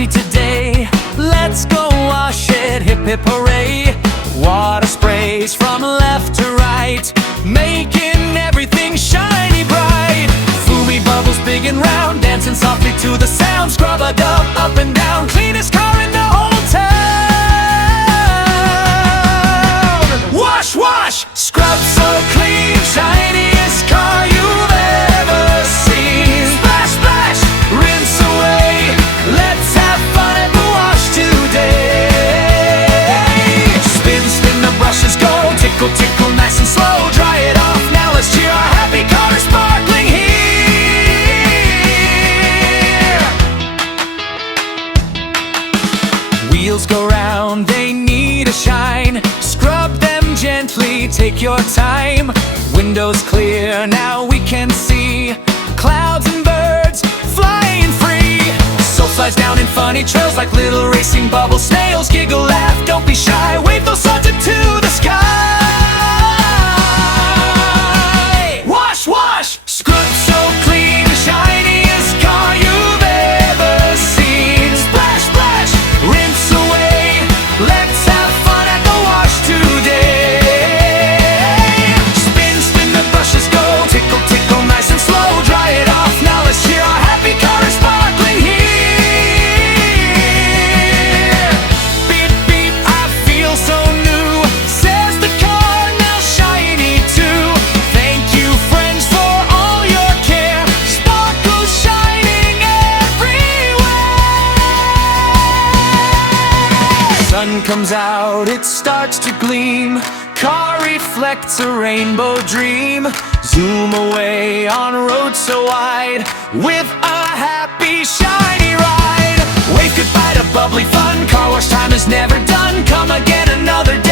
dusty today. Let's go wash it, hip hip hooray. Water sprays from left to right, making everything shiny bright. Fooey bubbles big and round, dancing softly to the sound. Scrub a dub up and down, cleanest car in the whole town. Wash, wash, scrub so clean, shiniest car you've ever seen. Splash, splash, rinse away, let's have fun at the wash today. Spin, spin, the brushes go, tickle, tickle, nice and slow. Dry it off, now let's cheer our happy car is sparkling here. Wheels go round, they need a shine. Scrub them gently, take your time. Windows clear, now we can see clouds and birds flying free. Soul slides down in funny trails like little racing bubble snails. Giggle, laugh, don't be shy, wave those suns into the sky. Wash, wash, scrub so clean, the shiniest car you've ever seen. Splash, splash, rinse away, let's have fun at the wash today. Spin, spin, the brushes go, tickle, tickle, nice and slow. Dry it off, now let's cheer our happy car is sparkling here. Beep, beep, I feel so new, says the car, now shiny too. Thank you, friends, for all your care. Sparkles shining everywhere. Sun comes out, it starts to gleam. Car reflects a rainbow dream. Zoom away on a road so wide, with a happy shiny ride. Wave goodbye to bubbly fun, car wash time is never done. Come again another day.